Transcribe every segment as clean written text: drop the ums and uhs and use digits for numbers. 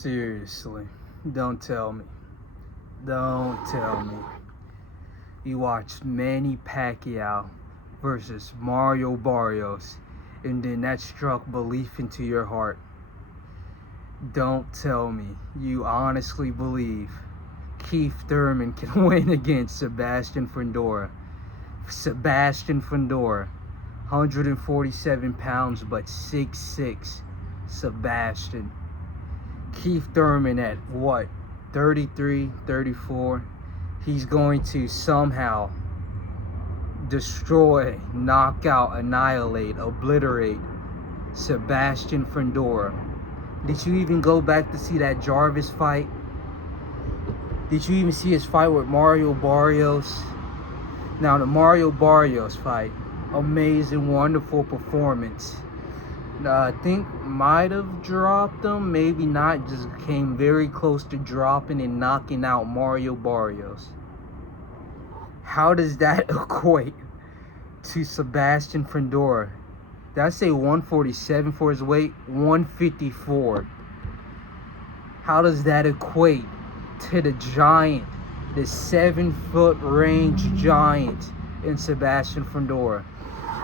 Seriously, don't tell me. Don't tell me. You watched Manny Pacquiao versus Mario Barrios, and then that struck belief into your heart. Don't tell me you honestly believe Keith Thurman can win against Sebastian Fundora. Sebastian Fundora, 147 pounds but 6'6". Sebastian. Keith Thurman at what, 33, 34? He's going to somehow destroy, knock out, annihilate, obliterate Sebastian Fundora. Did you even go back to see that Jarvis fight? Did you even see his fight with Mario Barrios? Now the Mario Barrios fight, amazing, wonderful performance. I think might have dropped him, maybe not, just came very close to dropping and knocking out Mario Barrios. How does that equate to Sebastian Fundora? Did I say 147 for his weight? 154. How does that equate to the giant, the 7-foot range giant in Sebastian Fundora?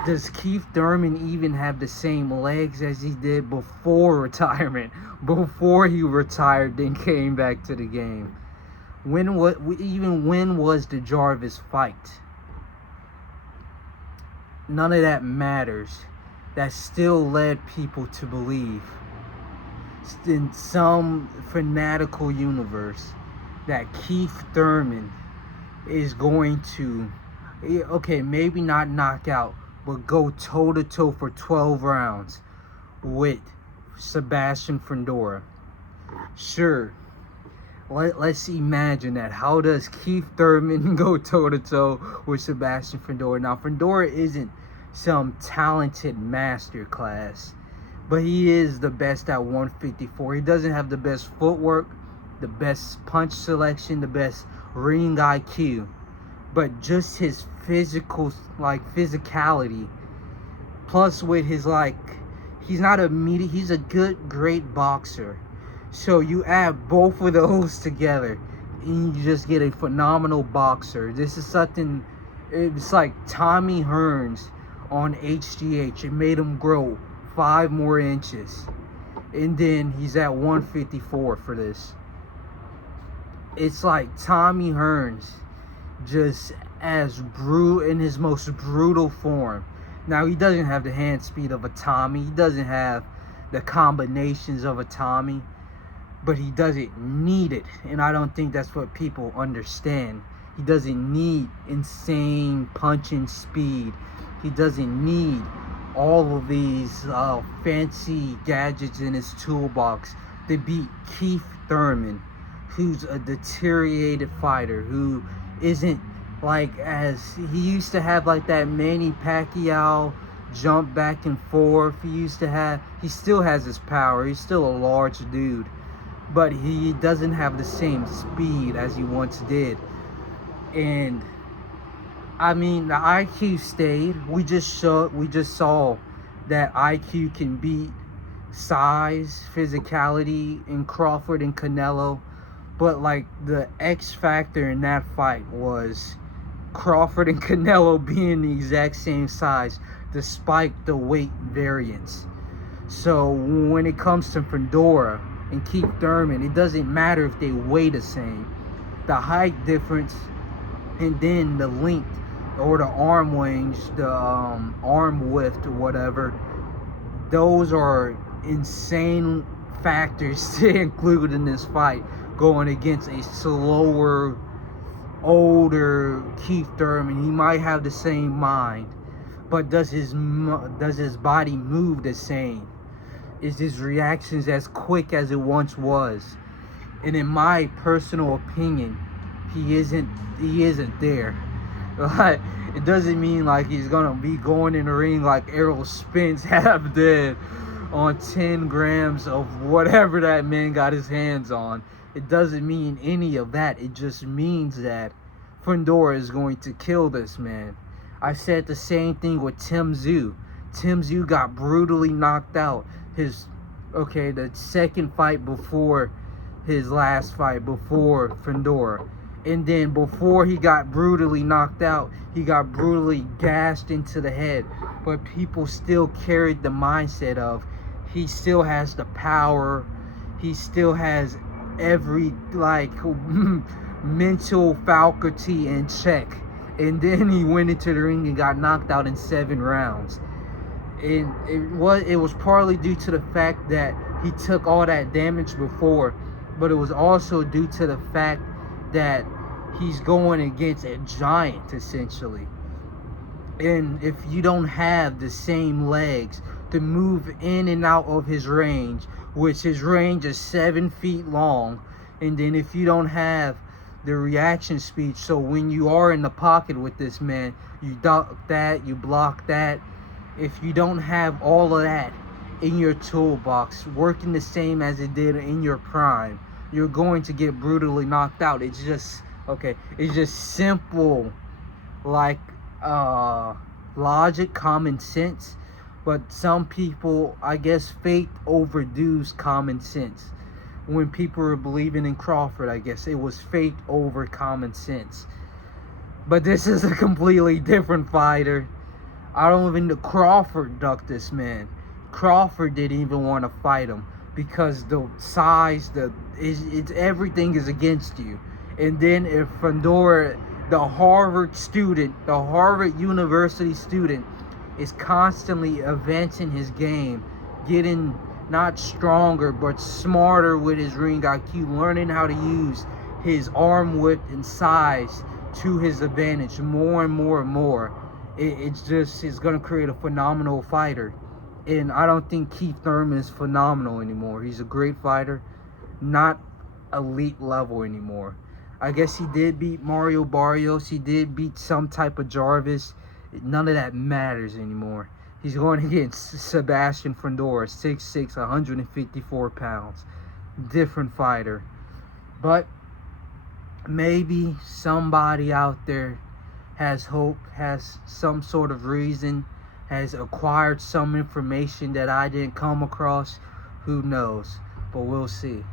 Does Keith Thurman even have the same legs as he did before retirement? Before he retired, then came back to the game? When was the Jarvis fight? None of that matters. That still led people to believe in some fanatical universe that Keith Thurman is going to, okay, maybe not knock out, but go toe-to-toe for 12 rounds with Sebastian Fundora. Sure, let's imagine that. How does Keith Thurman go toe-to-toe with Sebastian Fundora? Now, Fundora isn't some talented master class, but he is the best at 154. He doesn't have the best footwork, the best punch selection, the best ring IQ, but just his physicality, plus with his he's not he's a great boxer. So you add both of those together and you just get a phenomenal boxer. This is something, it's like Tommy Hearns on HGH. It made him grow 5 more inches, and then he's at 154 for this. It's like Tommy Hearns, just as in his most brutal form. Now, he doesn't have the hand speed of a Tommy, he doesn't have the combinations of a Tommy, but he doesn't need it, and I don't think that's what people understand. He doesn't need insane punching speed. He doesn't need all of these fancy gadgets in his toolbox to beat Keith Thurman, who's a deteriorated fighter, who isn't as he used to have, like that Manny Pacquiao jump back and forth. He still has his power. He's still a large dude, but he doesn't have the same speed as he once did. And I mean, the IQ stayed. We just saw that IQ can beat size, physicality in Crawford and Canelo. But the X factor in that fight was Crawford and Canelo being the exact same size despite the weight variance. So when it comes to Fundora and Keith Thurman, it doesn't matter if they weigh the same. The height difference, and then the length or the arm range, the arm width or whatever, those are insane factors to include in this fight, going against a slower, older Keith Thurman. He might have the same mind, but does his body move the same? Is his reactions as quick as it once was? And in my personal opinion, he isn't there. It doesn't mean he's gonna be going in the ring like Errol Spence half dead on 10 grams of whatever that man got his hands on. It doesn't mean any of that. It just means that Fundora is going to kill this man. I said the same thing with Tim Tszyu. Tim Tszyu got brutally knocked out. The second fight before his last fight before Fundora. And then before he got brutally knocked out, he got brutally gashed into the head. But people still carried the mindset of he still has the power, he still has every like mental faculty in check. And then he went into the ring and got knocked out in 7 rounds. And it was partly due to the fact that he took all that damage before, but it was also due to the fact that he's going against a giant essentially. And if you don't have the same legs to move in and out of his range, which his range is 7 feet long, and then if you don't have the reaction speed, so when you are in the pocket with this man, you duck that, you block that. If you don't have all of that in your toolbox working the same as it did in your prime, you're going to get brutally knocked out. It's just it's just simple, like logic, common sense. But some people, I guess, fate overdoes common sense. When people were believing in Crawford, I guess it was fate over common sense. But this is a completely different fighter. I don't even know. Crawford ducked this man. Crawford didn't even want to fight him because the size, it's everything is against you. And then if Fundora, the Harvard student, the Harvard University student, is constantly advancing his game, getting not stronger but smarter with his ring IQ, learning how to use his arm width and size to his advantage more and more and more. It's going to create a phenomenal fighter. And I don't think Keith Thurman is phenomenal anymore. He's a great fighter, not elite level anymore. I guess he did beat Mario Barrios. He did beat some type of Jarvis. None of that matters anymore. He's going against Sebastian Fundora, 6'6", 154 pounds. Different fighter. But maybe somebody out there has hope, has some sort of reason, has acquired some information that I didn't come across. Who knows? But we'll see.